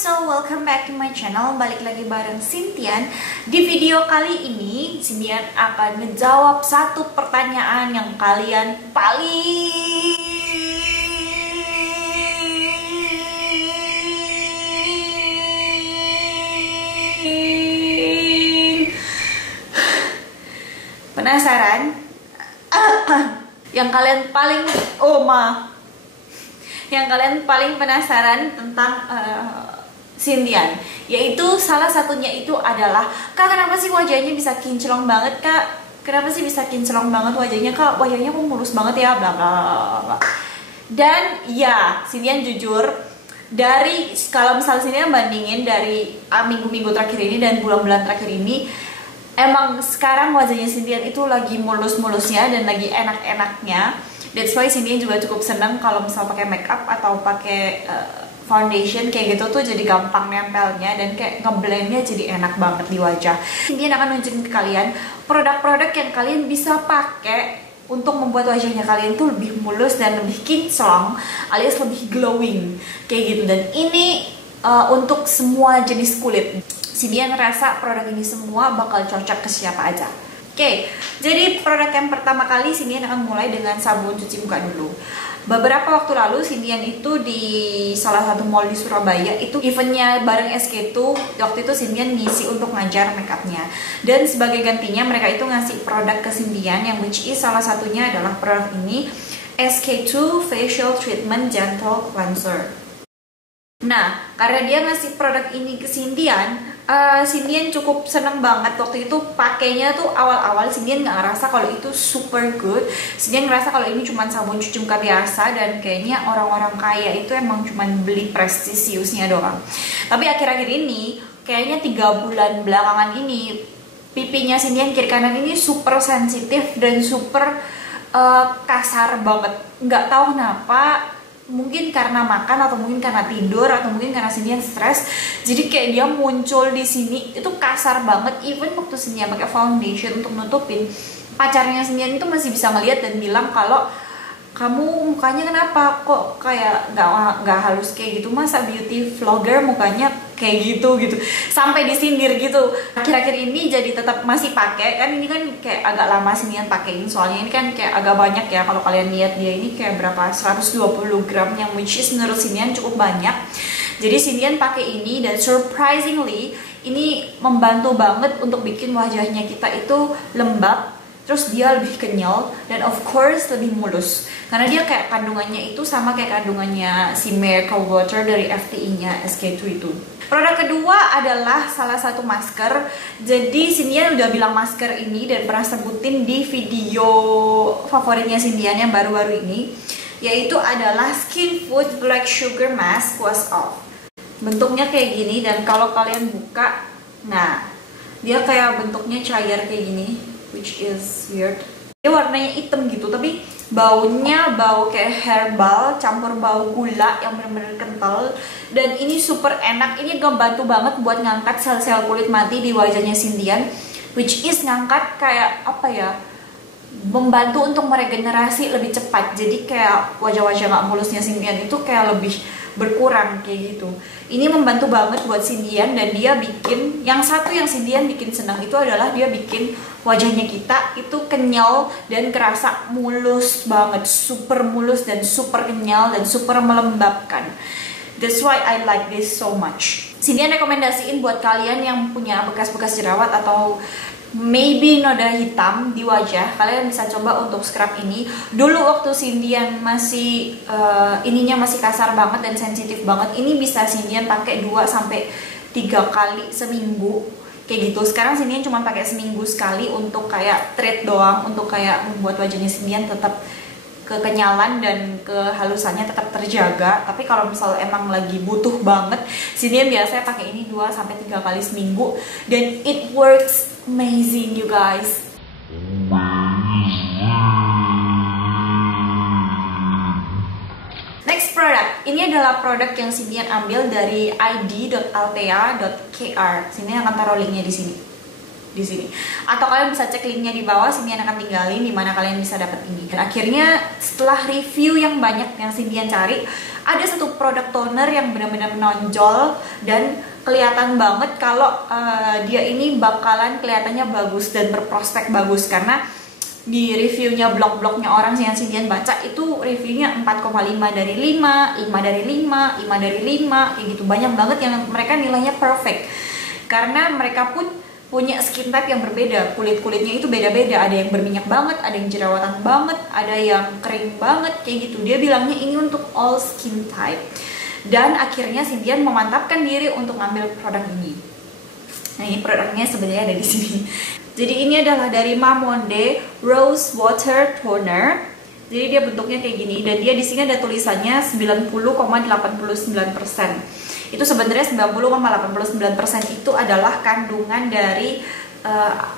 so welcome back to my channel. Balik lagi bareng Sintian. Di video kali ini Sintian akan menjawab satu pertanyaan yang kalian paling penasaran, yang kalian paling penasaran tentang Sintian, yaitu salah satunya itu adalah, Kak, kenapa sih wajahnya bisa kinclong banget, Kak? Kenapa sih bisa kinclong banget wajahnya, Kak? Wajahnya kok mulus banget ya, bla bla bla. Dan ya, Sintian jujur, dari kalau misalnya Sintian bandingin dari minggu-minggu terakhir ini dan bulan-bulan terakhir ini, emang sekarang wajahnya Sintian itu lagi mulus-mulusnya dan lagi enak-enaknya. That's why Sintian juga cukup seneng kalau misal pakai makeup atau pakai foundation kayak gitu tuh, jadi gampang nempelnya dan kayak ngeblendnya jadi enak banget di wajah. Sintian akan nunjukin ke kalian produk-produk yang kalian bisa pakai untuk membuat wajahnya kalian tuh lebih mulus dan lebih kinclong alias lebih glowing kayak gitu. Dan ini untuk semua jenis kulit. Sintian ngerasa produk ini semua bakal cocok ke siapa aja. Oke, jadi produk yang pertama kali Sintian akan mulai dengan sabun cuci muka dulu. Beberapa waktu lalu Sintian itu di salah satu mall di Surabaya, itu eventnya bareng SK2. Waktu itu Sintian ngisi untuk ngajar makeupnya, dan sebagai gantinya mereka itu ngasih produk ke Sintian, yang which is salah satunya adalah produk ini, SK2 Facial Treatment Gentle Cleanser. Nah, karena dia ngasih produk ini ke Sintian, Sintian cukup seneng banget. Waktu itu pakainya tuh awal-awal Sintian nggak ngerasa kalau itu super good. Sintian ngerasa kalau ini cuma sabun cuci muka biasa, dan kayaknya orang-orang kaya itu emang cuma beli prestisiusnya doang. Tapi akhir-akhir ini, kayaknya 3 bulan belakangan ini, pipinya Sintian kiri kanan ini super sensitif dan super kasar banget. Nggak tahu kenapa. Mungkin karena makan, atau mungkin karena tidur, atau mungkin karena Sintian stres, jadi kayak dia muncul di sini itu kasar banget. Even waktu Sintian pakai foundation untuk nutupin, pacarnya Sintian itu masih bisa ngeliat dan bilang kalau, kamu mukanya kenapa kok kayak nggak halus kayak gitu, masa beauty vlogger mukanya kayak gitu, sampai disindir gitu. Akhir-akhir ini jadi tetap masih pakai, kan ini kan kayak agak lama Sintian pakein, soalnya ini kan kayak agak banyak ya. Kalau kalian lihat dia ini kayak berapa, 120 gram, yang which is menurut Sintian cukup banyak. Jadi Sintian pakai ini, dan surprisingly ini membantu banget untuk bikin wajahnya kita itu lembab, terus dia lebih kenyal, dan of course lebih mulus. Karena dia kayak kandungannya itu sama kayak kandungannya si Miracle Water dari FTI-nya SK2 itu. Produk kedua adalah salah satu masker. Jadi Sintian udah bilang masker ini dan pernah sebutin di video favoritnya Sintian yang baru-baru ini, yaitu adalah Skin Food Black Sugar Mask Wash Off. Bentuknya kayak gini, dan kalau kalian buka, nah dia kayak bentuknya cair kayak gini, which is weird. Dia warnanya hitam gitu, tapi baunya bau kayak herbal campur bau gula yang bener-bener kental. Dan ini super enak. Ini ngebantu banget buat ngangkat sel-sel kulit mati di wajahnya Sintian, which is ngangkat kayak apa ya, membantu untuk meregenerasi lebih cepat. Jadi kayak wajah-wajah gak mulusnya Sintian itu kayak lebih berkurang kayak gitu. Ini membantu banget buat Sintian, dan dia bikin, yang satu yang Sintian bikin senang itu adalah dia bikin wajahnya kita itu kenyal dan kerasa mulus banget, super mulus dan super kenyal dan super melembabkan. That's why I like this so much. Sintian rekomendasiin buat kalian yang punya bekas-bekas jerawat atau maybe noda hitam di wajah, kalian bisa coba untuk scrub ini. Dulu waktu Sintian masih ininya masih kasar banget dan sensitif banget, ini bisa Sintian pakai 2-3 kali seminggu kayak gitu. Sekarang Sintian cuma pakai seminggu sekali untuk kayak treat doang, untuk kayak membuat wajahnya Sintian tetap kekenyalan dan kehalusannya tetap terjaga. Tapi kalau misal emang lagi butuh banget, Sintian biasanya pakai ini 2-3 kali seminggu, dan it works amazing, you guys. Next product, ini adalah produk yang Sintian ambil dari id.altea.kr. Sintian akan taruh linknya di sini. di sini. Atau kalian bisa cek linknya di bawah, Cindian akan tinggalin di mana kalian bisa dapat ini. Dan akhirnya setelah review yang banyak yang Cindian cari, ada satu produk toner yang benar-benar menonjol dan kelihatan banget kalau dia ini bakalan kelihatannya bagus dan berprospek bagus, karena di reviewnya blog-blognya orang yang Cindian baca itu reviewnya 4,5 dari 5, 5 dari 5, 5 dari 5, kayak gitu. Banyak banget yang mereka nilainya perfect, karena mereka pun punya skin type yang berbeda, kulitnya itu beda-beda, ada yang berminyak banget, ada yang jerawatan banget, ada yang kering banget, kayak gitu. Dia bilangnya ini untuk all skin type. Dan akhirnya Cindian memantapkan diri untuk ngambil produk ini. Nah, ini produknya sebenarnya ada di sini. Jadi ini adalah dari Mamonde Rose Water Toner. Jadi dia bentuknya kayak gini dan dia di sini ada tulisannya 90,89%. Itu sebenarnya 90,89% itu adalah kandungan dari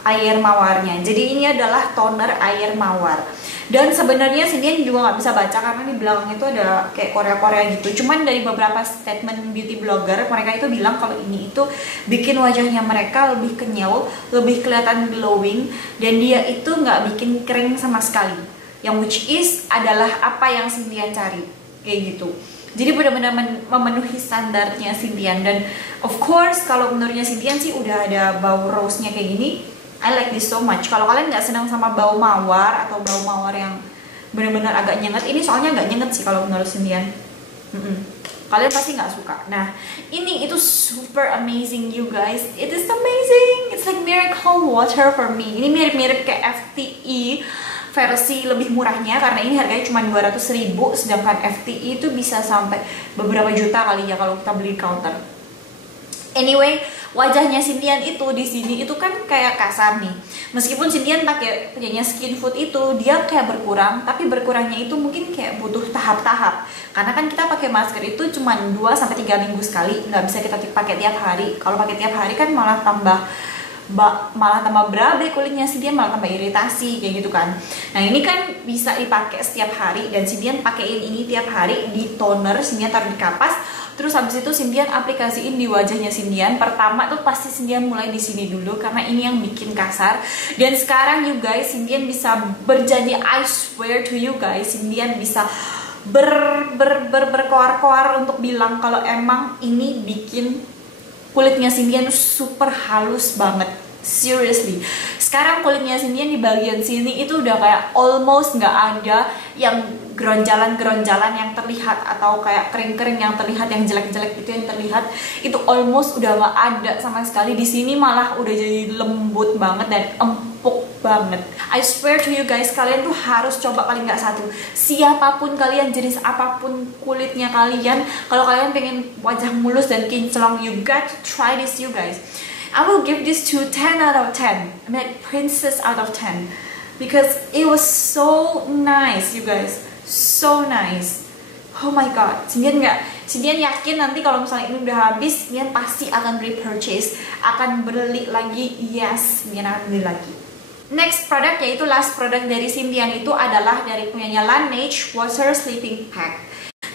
air mawarnya. Jadi ini adalah toner air mawar. Dan sebenarnya Cindian juga nggak bisa baca karena di belakang itu ada kayak Korea-Korea gitu. Cuman dari beberapa statement beauty blogger, mereka itu bilang kalau ini itu bikin wajahnya mereka lebih kenyal, lebih kelihatan glowing, dan dia itu nggak bikin kering sama sekali. Yang which is adalah apa yang Cindian cari, kayak gitu. Jadi benar-benar memenuhi standarnya Cindian. Dan of course kalau menurutnya Cindian sih udah ada bau rose-nya kayak gini, I like this so much. Kalau kalian nggak senang sama bau mawar atau bau mawar yang benar-benar agak nyengat, ini soalnya nggak nyengat sih kalau menurut Cindian. Kalian pasti nggak suka. Nah, ini itu super amazing you guys. It is amazing. It's like miracle water for me. Ini mirip-mirip kayak FTE versi lebih murahnya, karena ini harganya cuma 200.000, sedangkan FTE itu bisa sampai beberapa juta kali ya kalau kita beli counter. Anyway, wajahnya Cindian itu di sini itu kan kayak kasar nih. Meskipun Cindian pakai punyanya Skin Food itu dia kayak berkurang, tapi berkurangnya itu mungkin kayak butuh tahap-tahap. Karena kan kita pakai masker itu cuma 2 sampai 3 minggu sekali, nggak bisa kita pakai tiap hari. Kalau pakai tiap hari kan malah tambah berabe kulitnya Cindian, malah tambah iritasi kayak gitu kan. Nah, ini kan bisa dipakai setiap hari dan Cindian pakein ini tiap hari di toner, Cindian taruh di kapas. Terus habis itu Cindian aplikasiin di wajahnya Cindian. Pertama tuh pasti Cindian mulai di sini dulu karena ini yang bikin kasar. Dan sekarang you guys, Cindian bisa berjanji, I swear to you guys, Cindian bisa berkoar-koar untuk bilang kalau emang ini bikin kulitnya Cindian super halus banget. Seriously, sekarang kulitnya Cindian di bagian sini itu udah kayak almost nggak ada yang geronjalan-geronjalan yang terlihat, atau kayak kering-kering yang terlihat, yang jelek-jelek itu yang terlihat, itu almost udah nggak ada sama sekali. Di sini malah udah jadi lembut banget dan empuk banget. I swear to you guys, kalian tuh harus coba paling nggak satu. Siapapun kalian, jenis apapun kulitnya kalian, kalau kalian pengen wajah mulus dan kinclong, you got to try this you guys. I will give this to 10 out of 10. I mean, like princess out of 10. Because it was so nice, you guys. So nice. Oh my god. Cindian yakin nanti kalau misalnya ini udah habis, Cindian pasti akan repurchase. Akan beli lagi. Yes, Cindian akan beli lagi. Next product, yaitu last product dari Cindian, itu adalah dari punyanya Laneige Water Sleeping Pack.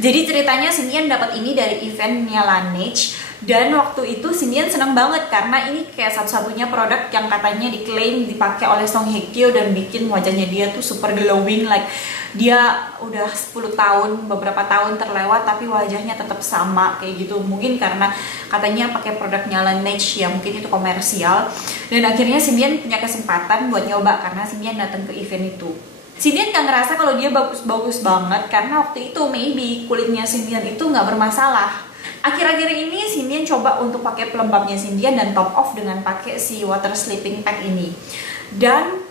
Jadi ceritanya Cindian dapat ini dari eventnya Laneige. Dan waktu itu Cindian seneng banget karena ini kayak satu-satunya produk yang katanya diklaim dipakai oleh Song Hye Kyo dan bikin wajahnya dia tuh super glowing, like dia udah 10 tahun, beberapa tahun terlewat tapi wajahnya tetap sama kayak gitu. Mungkin karena katanya pakai produknya Laneige ya, mungkin itu komersial. Dan akhirnya Cindian punya kesempatan buat nyoba karena Cindian datang ke event itu. Cindian gak ngerasa kalau dia bagus-bagus banget karena waktu itu maybe kulitnya Cindian itu nggak bermasalah. Akhir-akhir ini Cindian coba untuk pakai pelembabnya Cindian dan top off dengan pakai si water sleeping pack ini. Dan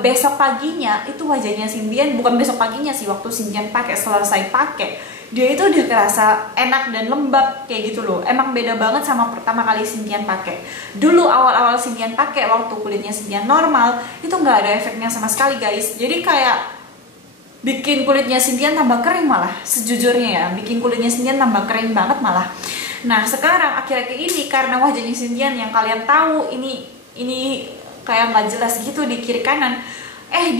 besok paginya itu wajahnya Cindian, bukan besok paginya sih, waktu Cindian pakai, selesai pakai, dia itu udah kerasa enak dan lembab kayak gitu loh. Emang beda banget sama pertama kali Cindian pakai. Dulu awal-awal Cindian pakai waktu kulitnya Cindian normal, itu nggak ada efeknya sama sekali guys. Jadi kayak bikin kulitnya Cindian tambah kering malah, sejujurnya ya, bikin kulitnya Cindian tambah kering banget malah. Nah sekarang akhir-akhir ini karena wajahnya Cindian yang kalian tahu ini kayak nggak jelas gitu di kiri kanan,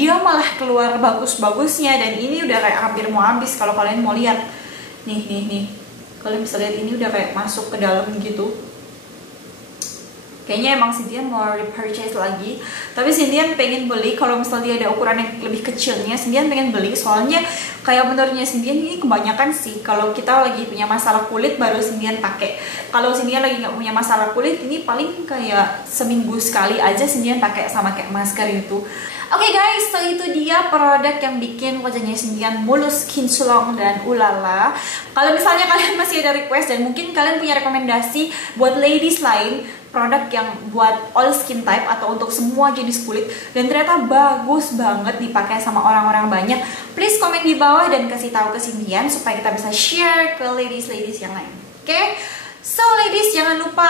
dia malah keluar bagus-bagusnya dan ini udah kayak hampir mau habis. Kalau kalian mau lihat nih, kalian bisa lihat ini udah kayak masuk ke dalam gitu. Kayaknya emang Cynthia mau repurchase lagi, tapi Cynthia pengen beli kalau misalnya dia ada ukuran yang lebih kecilnya. Cynthia pengen beli soalnya kayak menurutnya Cynthia ini kebanyakan sih kalau kita lagi punya masalah kulit baru Cynthia pakai. Kalau Cynthia lagi nggak punya masalah kulit ini paling kayak seminggu sekali aja Cynthia pakai sama kayak masker itu. Oke guys, so itu dia produk yang bikin wajahnya Cynthia mulus, kinclong, dan ulala. Kalau misalnya kalian masih ada request dan mungkin kalian punya rekomendasi buat ladies lain, produk yang buat all skin type atau untuk semua jenis kulit dan ternyata bagus banget dipakai sama orang-orang banyak, please komen di bawah dan kasih tahu ke Cynthia supaya kita bisa share ke ladies-ladies yang lain. Oke? So ladies, jangan lupa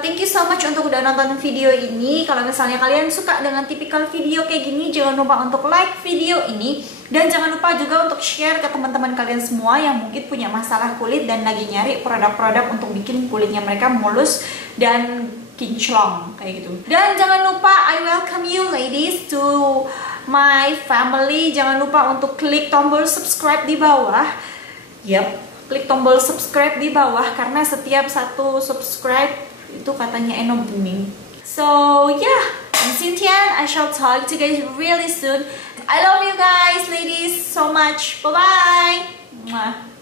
thank you so much untuk udah nonton video ini. Kalau misalnya kalian suka dengan tipikal video kayak gini, jangan lupa untuk like video ini. Dan jangan lupa juga untuk share ke teman-teman kalian semua yang mungkin punya masalah kulit dan lagi nyari produk-produk untuk bikin kulitnya mereka mulus dan kinclong kayak gitu. Dan jangan lupa I welcome you ladies to my family. Jangan lupa untuk klik tombol subscribe di bawah. Klik tombol subscribe di bawah karena setiap satu subscribe itu katanya Eno booming. So yeah, I'm Cynthia. I shall talk to you guys really soon. I love you guys, ladies, so much. Bye bye.